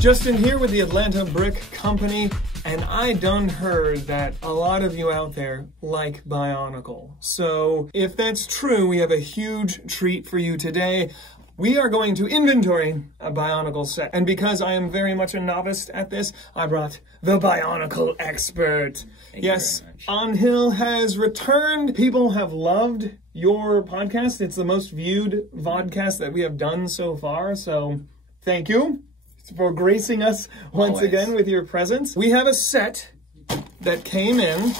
Justin here with the Atlanta Brick Company, and I done heard that a lot of you out there like Bionicle. So if that's true, we have a huge treat for you today. We are going to inventory a Bionicle set, and because I am very much a novice at this, I brought the Bionicle Expert. Yes, On Hill has returned. People have loved your podcast. It's the most viewed vodcast that we have done so far, so thank you for gracing us once again with your presence. We have a set that came in,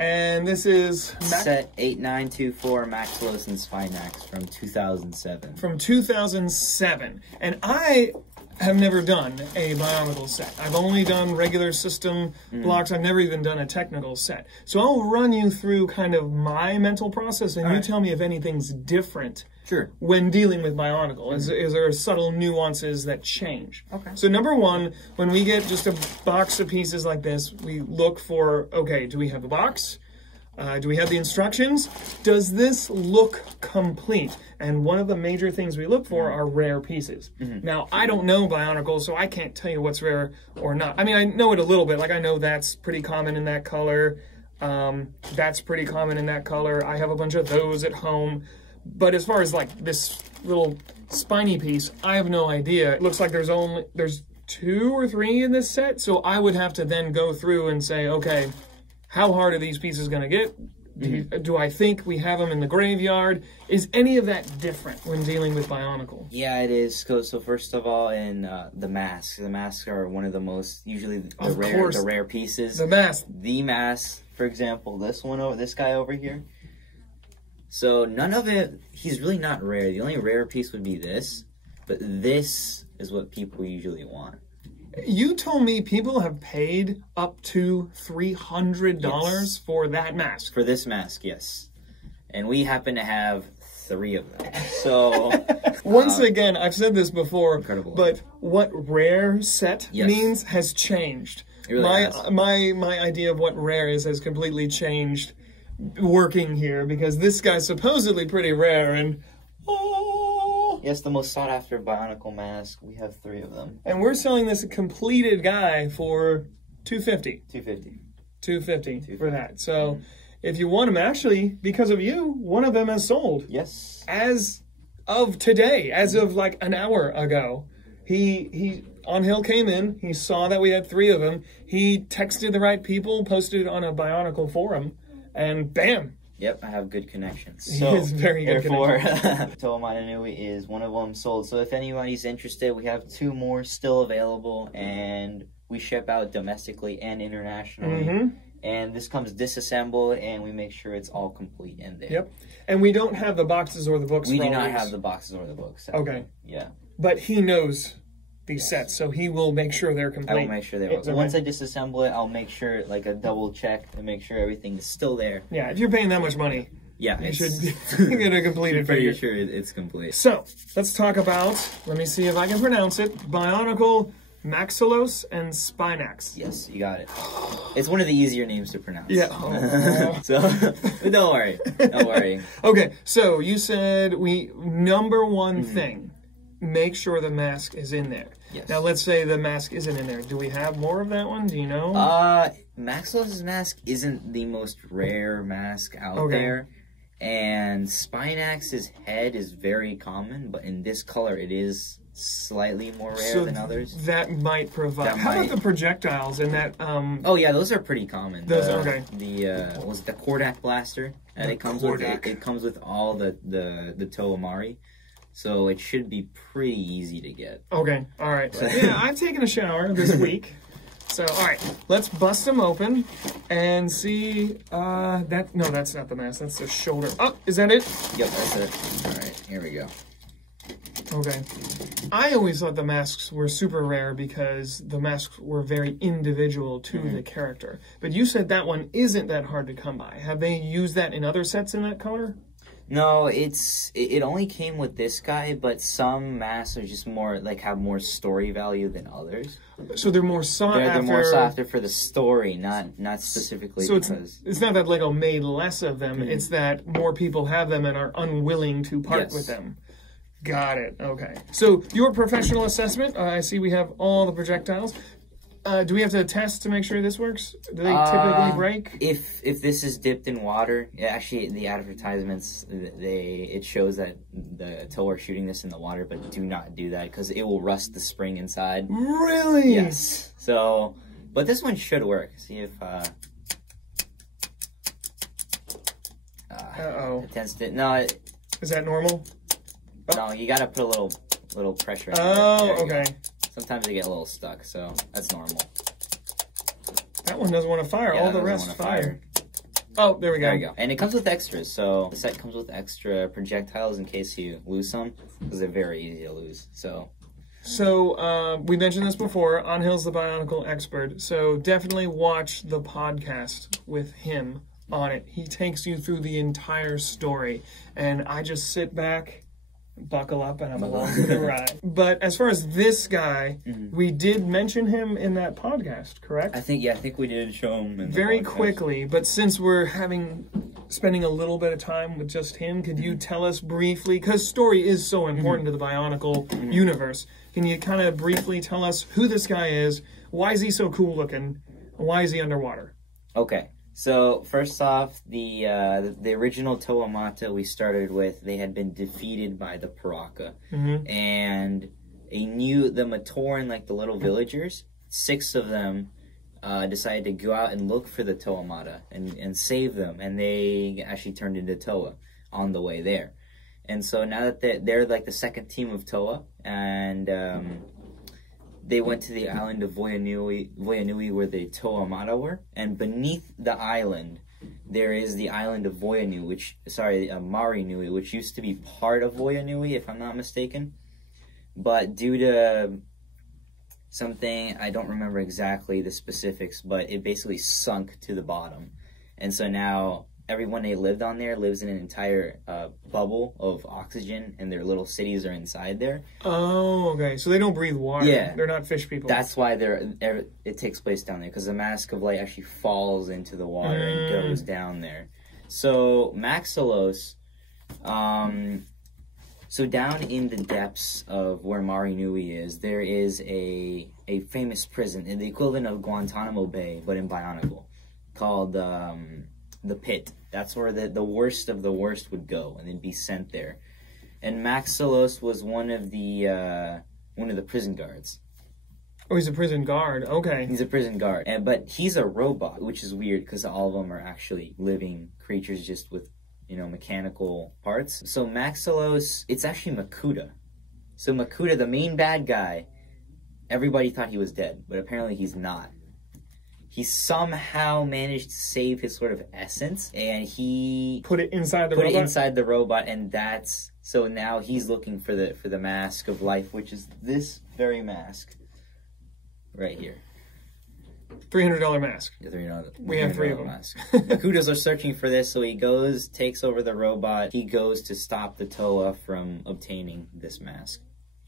and this is set 8924 Maxilos and Spinax from 2007. From 2007. And I have never done a Bionicle set. I've only done regular system blocks. I've never even done a technical set. So I'll run you through kind of my mental process, and you tell me if anything's different when dealing with Bionicle. Is there subtle nuances that change? Okay. So number one, when we get just a box of pieces like this, we look for, okay, do we have the box? Do we have the instructions? Does this look complete? And one of the major things we look for are rare pieces. Now, I don't know Bionicle, so I can't tell you what's rare or not. I mean, I know it a little bit. Like, I know that's pretty common in that color. That's pretty common in that color. I have a bunch of those at home. But as far as, like, this little spiny piece, I have no idea. It looks like there's 2 or 3 in this set, so I would have to then go through and say, okay, how hard are these pieces going to get? Do I think we have them in the graveyard? Is any of that different when dealing with Bionicle? Yeah, it is. So first of all, in the masks. The masks are one of the most, usually the rare pieces. The mask. The mask, for example, this guy over here. So none of it, he's really not rare. The only rare piece would be this, but this is what people usually want. You told me people have paid up to $300 for that mask. For this mask, yes. And we happen to have 3 of them. So once again, I've said this before, incredible. But what rare set means has changed. It really has. My idea of what rare is has completely changed working here, because this guy's supposedly pretty rare, and yes, the most sought after Bionicle mask. We have 3 of them. And we're selling this completed guy for $250. $250 for that. So if you want them, actually, because of you, one of them has sold. Yes. As of today, as of like an hour ago. He On Hill came in, he saw that we had 3 of them. He texted the right people, posted it on a Bionicle forum, and bam. Yep, I have good connections. So, he has very good connections. Tomatanui is one of them sold. So if anybody's interested, we have 2 more still available, and we ship out domestically and internationally. And this comes disassembled, and we make sure it's all complete in there. Yep. And we don't have the boxes or the books. We do not have the boxes or the books. Okay. Yeah. But he knows these sets, so he will make sure they're complete. I will make sure they're complete. Once I disassemble it, I'll make sure, like, a double check and make sure everything is still there. Yeah, if you're paying that much money, yeah, you should get a completed figure. Pretty sure it's complete. So, let's talk about, let me see if I can pronounce it, Bionicle Maxilos and Spinax. Yes, you got it. It's one of the easier names to pronounce. Yeah. So, don't worry. Don't worry. Okay, so you said number one thing, make sure the mask is in there. Yes. Now, let's say the mask isn't in there. Do we have more of that one? Do you know? Maxilos' mask isn't the most rare mask out there. And Spinax's head is very common, but in this color, it is slightly more rare than others. That might provide. How about the projectiles in that? Oh yeah, those are pretty common. Those what was it, the Kordak blaster? And it comes with it comes with all the Toomari. So it should be pretty easy to get. Okay, all right. Yeah, I've taken a shower this week. So, all right, let's bust them open and see. No, that's not the mask. That's the shoulder. Oh, is that it? Yep, that's it. All right, here we go. Okay. I always thought the masks were super rare because the masks were very individual to the character. But you said that one isn't that hard to come by. Have they used that in other sets in that color? No, it only came with this guy, but some masks are just more, like, have more story value than others. So they're more sought after. They're more sought after for the story, not specifically so because... it's not that Lego made less of them, it's that more people have them and are unwilling to part with them. Got it. Okay. So your professional assessment, I see we have all the projectiles. Do we have to test to make sure this works? Do they typically break? If this is dipped in water, actually the advertisements, it shows that the tow are shooting this in the water, but do not do that because it will rust the spring inside. Really? Yes. So, but this one should work. See if uh-oh. It tends to is that normal? No, you gotta put a little pressure on it. Oh, okay. Sometimes they get a little stuck, so that's normal. That one doesn't want to fire. Yeah, all the rest fire. Oh, there we go. There you go. And it comes with extras, so the set comes with extra projectiles in case you lose some, because they're very easy to lose. So we mentioned this before. Anhil's the Bionicle Expert, so definitely watch the podcast with him on it. He takes you through the entire story, and I just sit back, buckle up, and I'm along for the ride. But as far as this guy, we did mention him in that podcast, correct? I think we did show him in the very podcast. Quickly. But since we're spending a little bit of time with just him, could you tell us briefly, because story is so important to the Bionicle universe, can you kind of briefly tell us who this guy is, why is he so cool looking, why is he underwater? Okay. So first off, the original Toamata we started with, they had been defeated by the Paraka, and the Matoran, like the little villagers, 6 of them decided to go out and look for the Toamata and save them, and they actually turned into Toa on the way there. And so now that they're like the second team of Toa, and they went to the island of Voyanui where the Toamata were, and beneath the island there is the island of Marinui, which used to be part of Voyanui, if I'm not mistaken. But due to something, I don't remember exactly the specifics, but it basically sunk to the bottom. And so now everyone they lived on there lives in an entire bubble of oxygen, and their little cities are inside there. Oh, okay. So they don't breathe water. Yeah. They're not fish people. That's why it takes place down there, because the Mask of Light actually falls into the water and goes down there. So Maxilos, so down in the depths of where Marinui is, there is a famous prison, the equivalent of Guantanamo Bay, but in Bionicle, called the Pit. That's where the worst of the worst would go, and they'd be sent there. And Maxilos was one of the prison guards. Oh, he's a prison guard. Okay. He's a prison guard, but he's a robot, which is weird because all of them are actually living creatures, just with mechanical parts. So Maxilos, it's actually Makuta. So Makuta, the main bad guy, everybody thought he was dead, but apparently he's not. He somehow managed to save his sort of essence, and he put it inside the robot, and so now he's looking for the Mask of Life, which is this very mask right here. $300 mask. We have 3 of them. Makutas are searching for this, so he goes, takes over the robot. He goes to stop the Toa from obtaining this mask.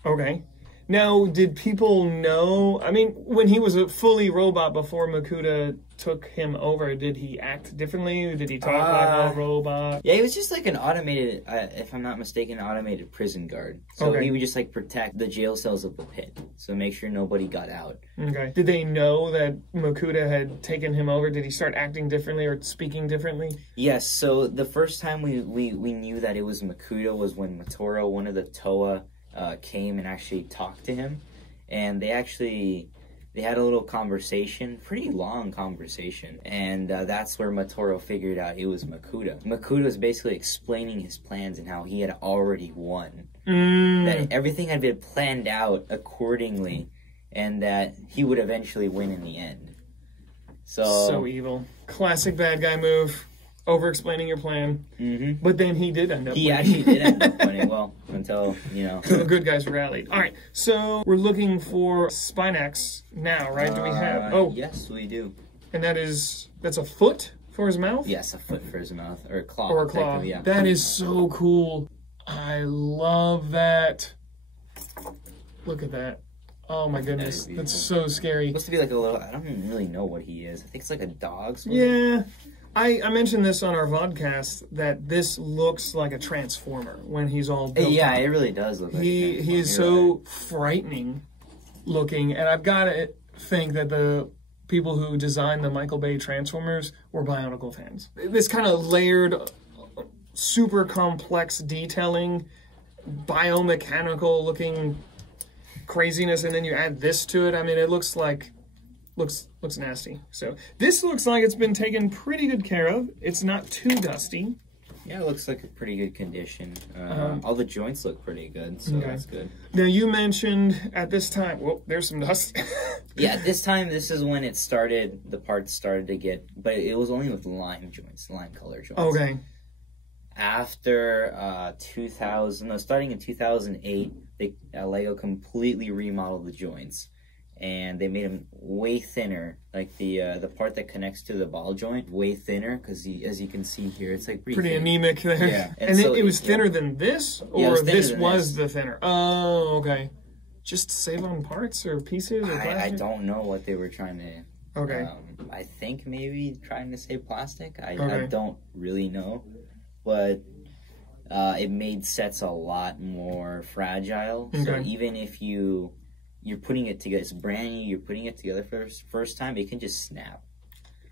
Okay. Now, did people know, I mean, when he was a fully robot before Makuta took him over, did he act differently? Did he talk like a robot? Yeah, he was just like an automated, if I'm not mistaken, automated prison guard. So he would just like protect the jail cells of the pit, so make sure nobody got out. Okay. Did they know that Makuta had taken him over? Did he start acting differently or speaking differently? Yes, so the first time we knew that it was Makuta was when Matoro, one of the Toa, came and actually talked to him, and they had a little conversation, pretty long conversation, and that's where Matoro figured out it was Makuta. Makuta was basically explaining his plans and how he had already won. That everything had been planned out accordingly, and that he would eventually win in the end. So evil. Classic bad guy move. Over-explaining your plan. But then he did end up winning. Actually did end up winning, well, until, So the good guys rallied. All right, so we're looking for Spinax now, right? Do we have... Oh. Yes, we do. And that's a foot for his mouth? Yes, a foot for his mouth. Or a claw. Or a claw. Yeah. That is so cool. I love that. Look at that. Oh my goodness. That's so scary. It's supposed to be like a little... I don't even really know what he is. I think it's like a dog. Yeah. I mentioned this on our vodcast that this looks like a transformer when he's all built Yeah, up. it really does look like he is so frightening looking, and I've got to think that the people who designed the Michael Bay Transformers were Bionicle fans. This kind of layered, super complex detailing, biomechanical looking craziness, and then you add this to it. I mean, it looks nasty. So this looks like it's been taken pretty good care of. It's not too dusty. Yeah, it looks like a pretty good condition. All the joints look pretty good, so that's good. Now, you mentioned at this time... Whoa, there's some dust. Yeah, at this time, this is when it started, the parts started to get... But it was only with lime joints, lime color joints. Okay. After 2000... No, starting in 2008, LEGO completely remodeled the joints. And they made them way thinner, like the part that connects to the ball joint, way thinner, because as you can see here, it's like pretty anemic there. Yeah. And so it was thinner than this, or this was the thinner? Oh, okay. Just to save on parts or pieces or plastic? I don't know what they were trying to... Okay. I think maybe trying to save plastic. I don't really know. But it made sets a lot more fragile. Okay. So even if you're putting it together, it's brand new, you're putting it together for the first time, it can just snap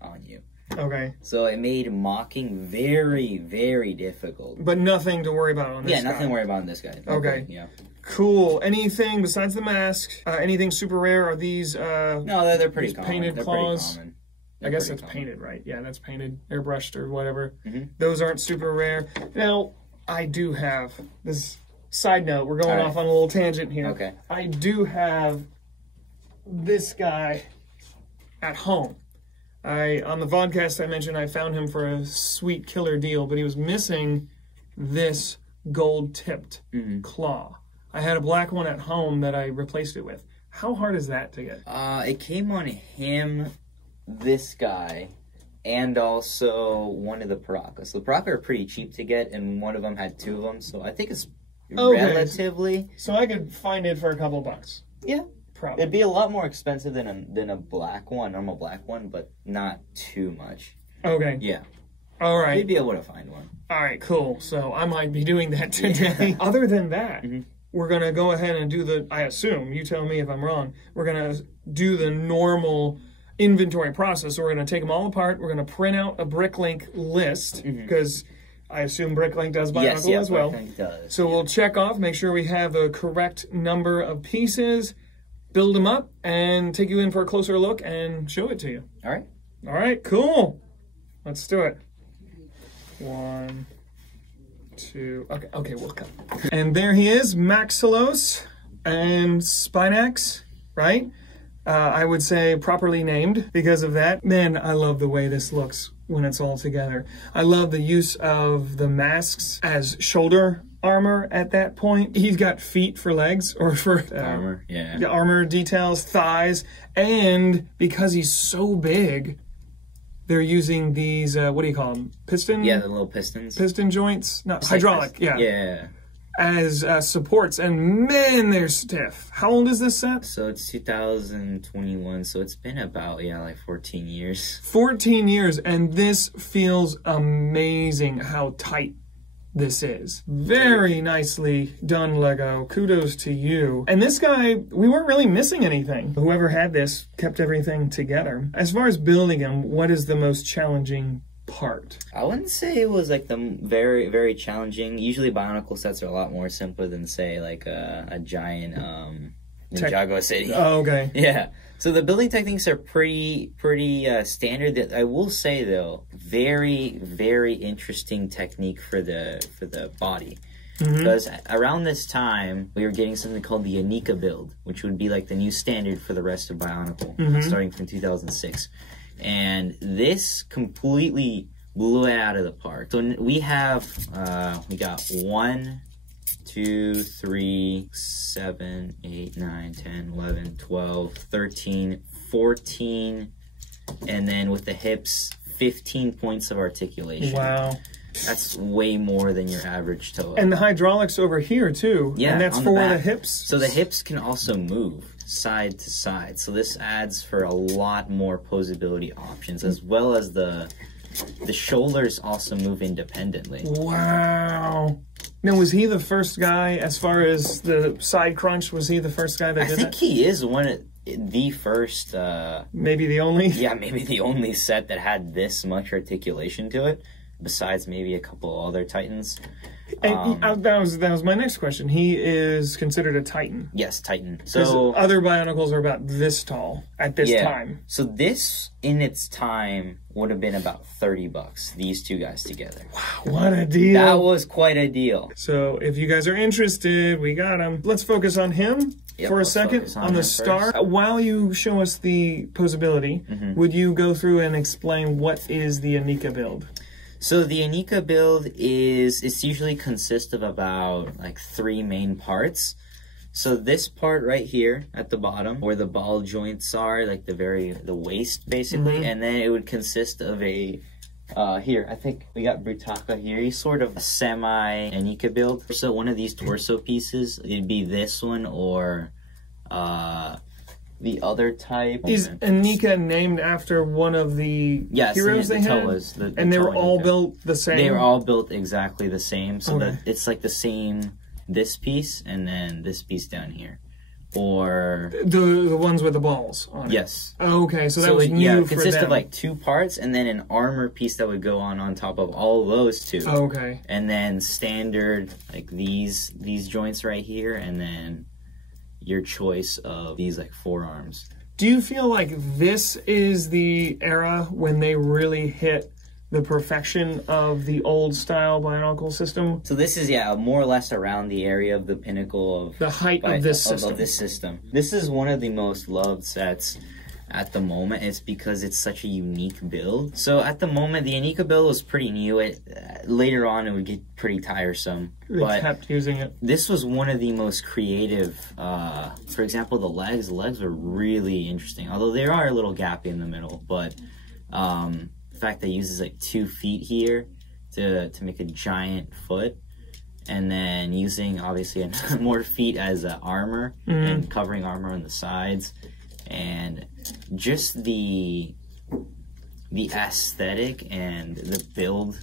on you. Okay. So it made mocking very, very difficult. But nothing to worry about on this guy. Yeah, nothing to worry about on this guy. Okay. Yeah. Cool. Anything besides the mask? Anything super rare? Are these... no, they're pretty common. Painted claws? Pretty common. I guess that's painted, right? Yeah, that's painted, airbrushed or whatever. Those aren't super rare. Now, I do have this... Side note, we're going off on a little tangent here. Okay. I do have this guy at home. On the vodcast I mentioned I found him for a sweet killer deal, but he was missing this gold-tipped claw. I had a black one at home that I replaced it with. How hard is that to get? It came on him, this guy, and also one of the Paracas. The Paracas are pretty cheap to get, and one of them had two of them, so I think it's relatively. So I could find it for a couple bucks. Yeah, probably. It'd be a lot more expensive than a black one, normal black one, but not too much. Okay. Yeah. All right. You'd be able to find one. All right, cool. So I might be doing that today. Yeah. Other than that, we're going to go ahead and do I assume, you tell me if I'm wrong, we're going to do the normal inventory process. So we're going to take them all apart. We're going to print out a Bricklink list, because I assume Bricklink does Bionicle as well. Bricklink does. So we'll check off, make sure we have the correct number of pieces, build them up, and take you in for a closer look and show it to you. All right. All right, cool. Let's do it. 1, 2, okay, we'll cut. And there he is, Maxilos and Spinax, right? I would say properly named because of that. Man, I love the way this looks when it's all together. I love the use of the masks as shoulder armor at that point. He's got feet for legs, or for armor, yeah. The armor details, thighs, and because he's so big, they're using these, what do you call them? Piston? Yeah, the little pistons. Piston joints? No, hydraulic, yeah. Yeah. As supports, and man, they're stiff. How old is this set? So it's 2021, so it's been about, like 14 years. 14 years, and this feels amazing how tight this is. Very nicely done, LEGO. Kudos to you. And this guy, we weren't really missing anything. Whoever had this kept everything together. As far as building him, what is the most challenging part? I wouldn't say it was like the very, very challenging. Usually Bionicle sets are a lot more simpler than, say, like a giant Ninjago City. Oh, okay. Yeah. So the building techniques are pretty standard. I will say though, very, very interesting technique for the body. Because around this time, we were getting something called the Anika Build, which would be like the new standard for the rest of Bionicle, starting from 2006. And this completely blew it out of the park. So we have, we got 1, 2, 3, 7, 8, 9, 10, 11, 12, 13, 14, and then with the hips, 15 points of articulation. Wow. That's way more than your average toe. And the hydraulics over here, too. Yeah, and that's for the hips. So the hips can also move side to side. So this adds for a lot more posability options, as well as the the shoulders also move independently. Wow. Now, was he the first guy, as far as the side crunch, was he the first guy that did that? I think he is the first... maybe the only? Yeah, maybe the only set that had this much articulation to it, besides maybe a couple other Titans. And that was my next question. He is considered a Titan. Yes, Titan. So other Bionicles are about this tall at this time. So this, in its time, would have been about $30. These two guys together. Wow, what a deal! That was quite a deal. So if you guys are interested, we got him. Let's focus on him for a second on the star. First. While you show us the posability, would you go through and explain what is the Anika build? So the Anika build it's usually consists of about like 3 main parts. So this part right here at the bottom, where the ball joints are, like the waist basically, and then it would consist of a here, I think we got Brutaka here. He's sort of a semi Anika build. So one of these torso pieces, it'd be this one or the other type. Is Anika named after one of the heroes they had? And they were all built the same? They were all built exactly the same. So that it's like the same, this piece, and then this piece down here. Or... The ones with the balls on it? Yes. Oh, okay, so that was new for them. It consists of like 2 parts, and then an armor piece that would go on top of all those 2. Oh, okay. And then standard, like these joints right here, and then... your choice of these like forearms. Do you feel like this is the era when they really hit the perfection of the old style Bionicle system? So this is more or less around the area of the pinnacle of the height of this system. This is one of the most loved sets at the moment. It's because it's such a unique build. So at the moment, the Anika build was pretty new. Later on, it would get pretty tiresome. They kept using it. This was one of the most creative. For example, the legs. The legs are really interesting. Although there are a little gappy in the middle, but the fact that it uses like 2 feet here to make a giant foot, and then using obviously more feet as armor and covering armor on the sides. And just the aesthetic and the build,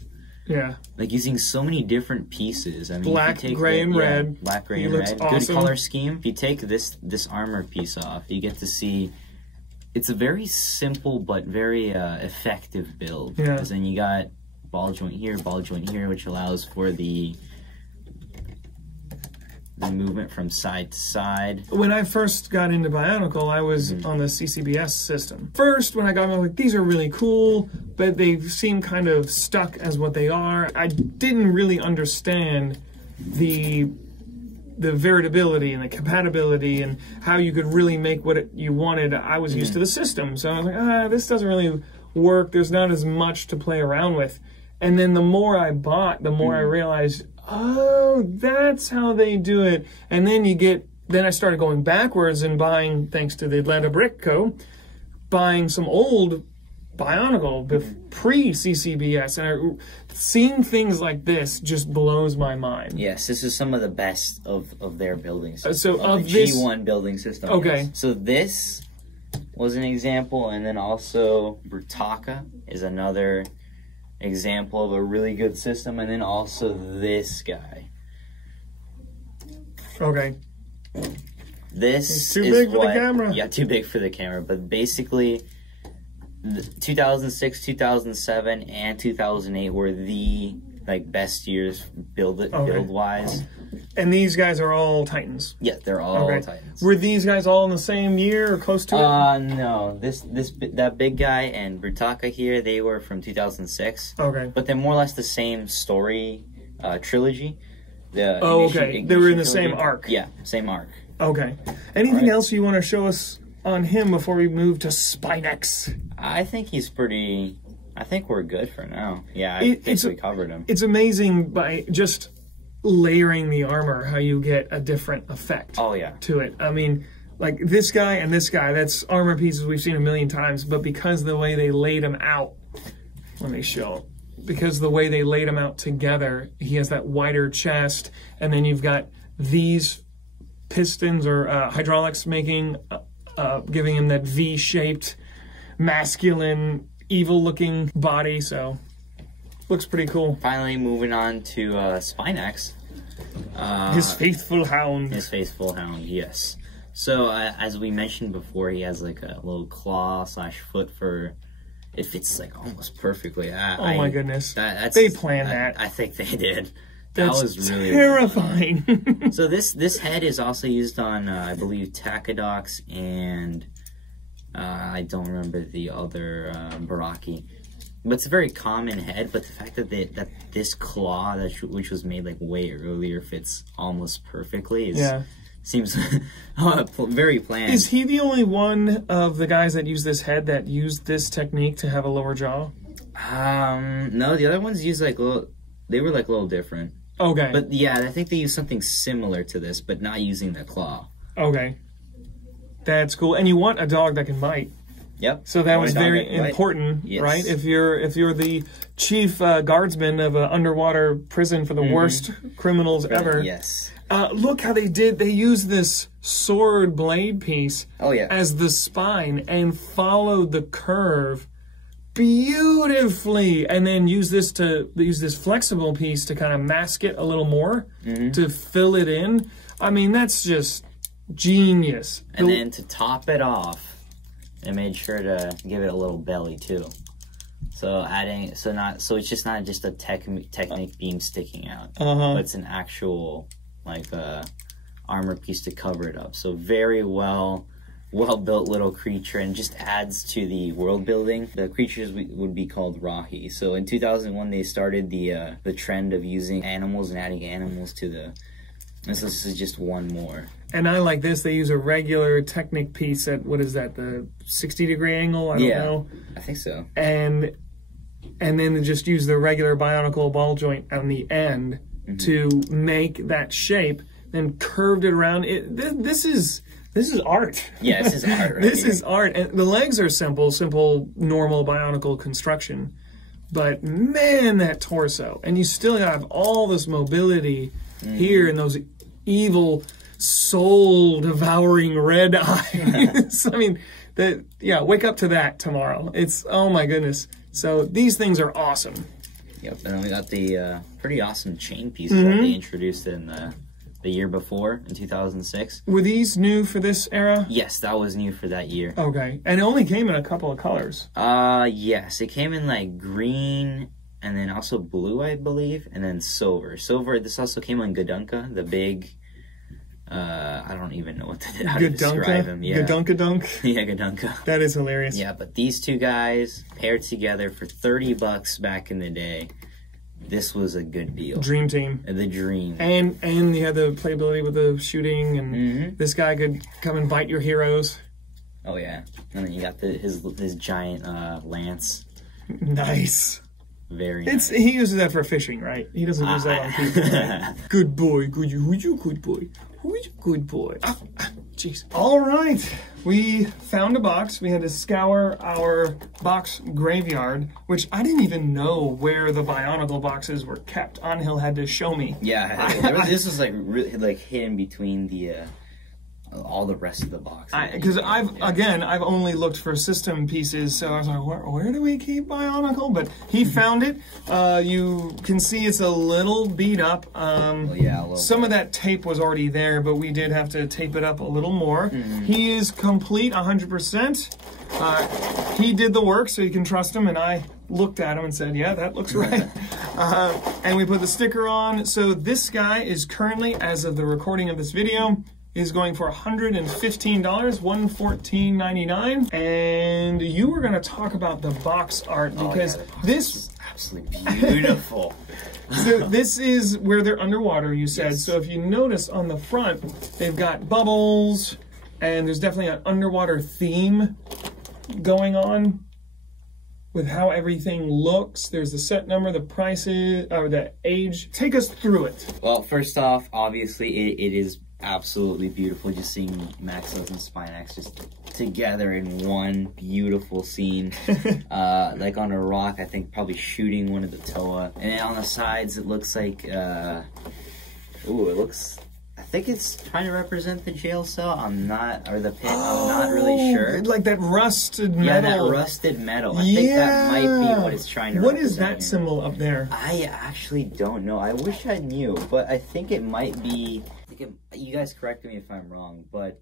like using so many different pieces. I mean, black, gray, and red. Black, gray, and red. Awesome. Good color scheme. If you take this armor piece off, you get to see it's a very simple but very effective build. Because then you got ball joint here, which allows for the movement from side to side. When I first got into Bionicle, I was on the CCBS system. First, when I got them, I was like, these are really cool, but they seem kind of stuck as what they are. I didn't really understand the variability and the compatibility and how you could really make what you wanted. I was used to the system, so I was like, this doesn't really work. There's not as much to play around with. And then the more I bought, the more I realized, oh, that's how they do it. And then then I started going backwards and buying, thanks to the Atlanta Brick Co., buying some old Bionicle pre-CCBS. And seeing things like this just blows my mind. Yes, this is some of the best of their building system. So of the G1 building system. Okay. Yes. So this was an example, and then also Brutaka is another example of a really good system, and then also this guy. Okay. This is too big for the camera. Yeah, too big for the camera. But basically, 2006, 2007, and 2008 were the best years build-wise. And these guys are all Titans. Yeah, they're all Titans. Were these guys all in the same year or close to it? No. That big guy and Brutaka here, they were from 2006. Okay. But they're more or less the same story trilogy. They were in the trilogy. Same arc. Yeah, same arc. Okay. Anything else you want to show us on him before we move to Spinax? I think he's pretty... I think we're good for now. Yeah, I think we covered him. It's amazing by just layering the armor how you get a different effect to it. I mean, like this guy and this guy, that's armor pieces we've seen a million times, but because the way they laid them out, when they show, because the way they laid them out together, he has that wider chest, and then you've got these pistons or hydraulics making, giving him that V-shaped, masculine, evil-looking body, so Looks pretty cool. Finally, moving on to Spinax. His faithful hound. His faithful hound, yes. So, as we mentioned before, he has like a little claw/foot for... It fits like almost perfectly. Oh my goodness. They planned that. I think they did. That was really terrifying. Well. So this head is also used on, I believe, Takodox and I don't remember the other Baraki. But it's a very common head, but the fact that this claw, which was made like way earlier, fits almost perfectly seems very planned. Is he the only one of the guys that use this head that used this technique to have a lower jaw? No, the other ones use like they were like a little different. Okay. But yeah, I think they use something similar to this, but not using the claw. Okay. That's cool. And you want a dog that can bite. Yep. So that was very important, right? If you're the chief guardsman of an underwater prison for the worst criminals ever. Yes. Look how they used this sword blade piece as the spine and followed the curve beautifully, and then use this flexible piece to kind of mask it a little more to fill it in. I mean, that's just genius. And then to top it off, they made sure to give it a little belly too. So it's just not just a technique beam sticking out, but it's an actual like armor piece to cover it up. So very well built little creature, and just adds to the world building. The creatures would be called Rahi. So in 2001 they started the trend of using animals and adding animals to the. And so this is just one more. And I like this. They use a regular Technic piece at, what is that, the 60-degree angle? I don't know. I think so. And then they just use the regular Bionicle ball joint on the end to make that shape, then curved it around. This is art. Yeah, this is art right This here. is art. And the legs are simple, normal Bionicle construction. But man, that torso. And you still have all this mobility here and those evil, soul-devouring red eyes. I mean, wake up to that tomorrow. It's, oh my goodness. So these things are awesome. Yep, and then we got the pretty awesome chain pieces that they introduced in the year before, in 2006. Were these new for this era? Yes, that was new for that year. Okay, and it only came in a couple of colors. Yes, it came in like green, and then also blue, I believe, and then silver. This also came on Gadunka, the big, I don't even know how to describe him. Yeah. Gadunkadunk? Yeah, Gadunka. That is hilarious. Yeah, but these two guys paired together for $30 back in the day. This was a good deal. Dream team. The dream. And you had the playability with the shooting, and this guy could come and bite your heroes. Oh yeah, and then you got his giant lance. Nice. Very nice. He uses that for fishing, right? He doesn't use that on people. Right? Good boy. Who's your good boy? Who's your good boy? Jeez. All right. We found a box. We had to scour our box graveyard, which I didn't even know where the Bionicle boxes were kept. Anhil had to show me. Yeah, this was like really like hidden between the all the rest of the box. Because I've only looked for system pieces, so I was like, where do we keep Bionicle? But he found it. You can see it's a little beat up. A little some of that tape was already there, but we did have to tape it up a little more. He is complete 100%. He did the work, so you can trust him, and I looked at him and said, yeah, that looks right. And we put the sticker on. So this guy is currently, as of the recording of this video, is going for $115, $114.99. And you were going to talk about the box art because this is absolutely beautiful. So this is where they're underwater, you said. Yes. So if you notice on the front, they've got bubbles, and there's definitely an underwater theme going on with how everything looks. There's the set number, the prices, or the age. Take us through it. Well, first off, obviously, it is absolutely beautiful just seeing Maxilos and Spinax just together in one beautiful scene. Like on a rock, I think probably shooting one of the Toa. And then on the sides, it looks like, I think it's trying to represent the jail cell. I'm not, or the pit. I'm not really sure. Like that rusted metal. Yeah, that rusted metal. I think that might be what it's trying to represent. What is that here. Symbol up there? I actually don't know. I wish I knew, but I think it might be. You guys correct me if I'm wrong, but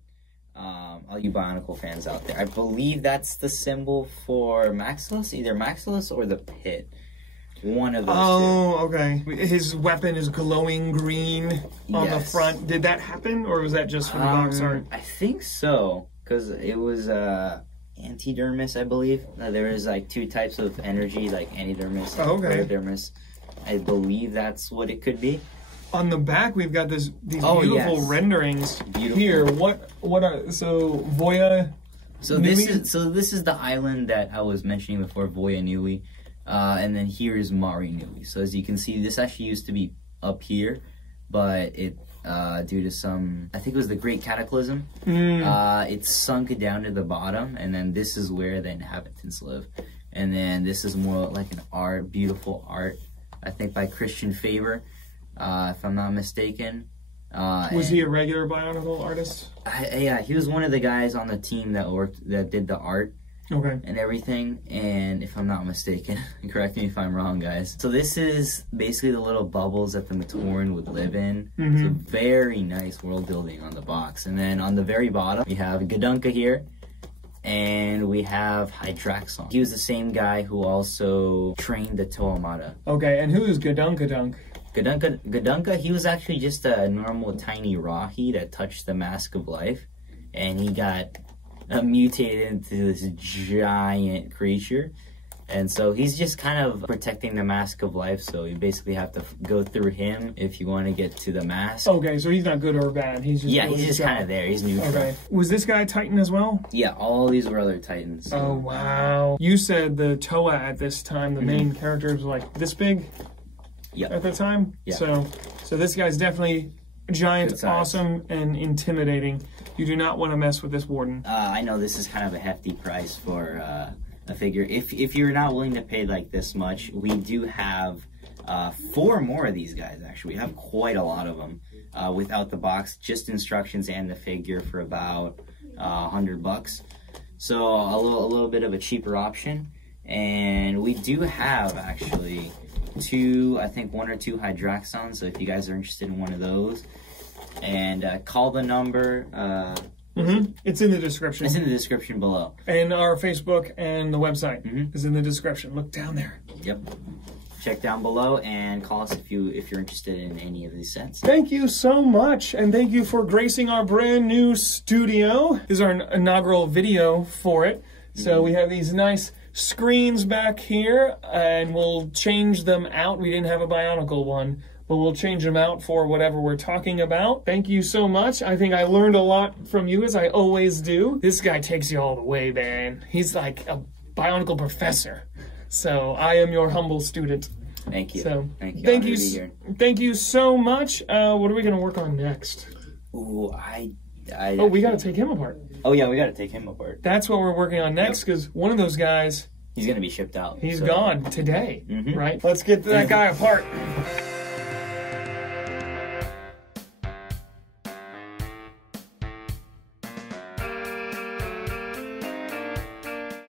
all you Bionicle fans out there, I believe that's the symbol for Maxilos, either Maxilos or the pit. One of those two. Okay. His weapon is glowing green on the front. Did that happen, or was that just from the box art? I think so, because it was antidermis, I believe. There is like two types of energy, like antidermis and protodermis. I believe that's what it could be. On the back, we've got these beautiful renderings. Here, what are Voya? So this is the island that I was mentioning before, Voya Nui. And then here is Mari Nui. So as you can see, this actually used to be up here, but it due to some, I think it was the Great Cataclysm, it sunk down to the bottom, and then this is where the inhabitants live. And then this is more like an beautiful art, I think by Christian Faber, if I'm not mistaken. Was he a regular Bionicle artist? Yeah, he was one of the guys on the team that did the art. Okay. And everything, and if I'm not mistaken, correct me if I'm wrong, guys. So this is basically the little bubbles that the Matoran would live in. So very nice world building on the box. And then on the very bottom, we have Gadunka here, and we have Hydraxon. He was the same guy who also trained the Toamata. Okay, and who is Gadunka Dunk? Gadunka, he was actually just a normal tiny Rahi that touched the Mask of Life, and he got mutated into this giant creature, and so he's just kind of protecting the Mask of Life, so you basically have to go through him if you want to get to the mask. Okay, so he's not good or bad, he's just kind of there, he's neutral. Okay. Was this guy Titan as well? Yeah, all these were other Titans. Oh wow. You said the Toa at this time, the main character was like this big at the time? Yeah. So this guy's definitely giant, awesome, and intimidating. You do not want to mess with this Warden. I know this is kind of a hefty price for a figure. If you're not willing to pay like this much, we do have 4 more of these guys, actually. We have quite a lot of them without the box, just instructions and the figure for about $100. So a little bit of a cheaper option. And we do have, actually, 1 or 2 Hydraxons, so if you guys are interested in one of those, and call the number. It's in the description. It's in the description below. And our Facebook and the website is in the description. Look down there. Yep. Check down below and call us if you're interested in any of these sets. Thank you so much, and thank you for gracing our brand new studio. This is our inaugural video for it. So we have these nice screens back here, and we'll change them out. We didn't have a Bionicle one, but we'll change them out for whatever we're talking about. Thank you so much. I think I learned a lot from you, as I always do. This guy takes you all the way, man. He's like a Bionicle professor. So I am your humble student. Thank you. So thank you so much. What are we gonna work on next? Ooh, we gotta take him apart. Oh yeah, we gotta take him apart. That's what we're working on next, because one of those guys, he's gonna be shipped out. He's gone today, right? Let's get that guy apart.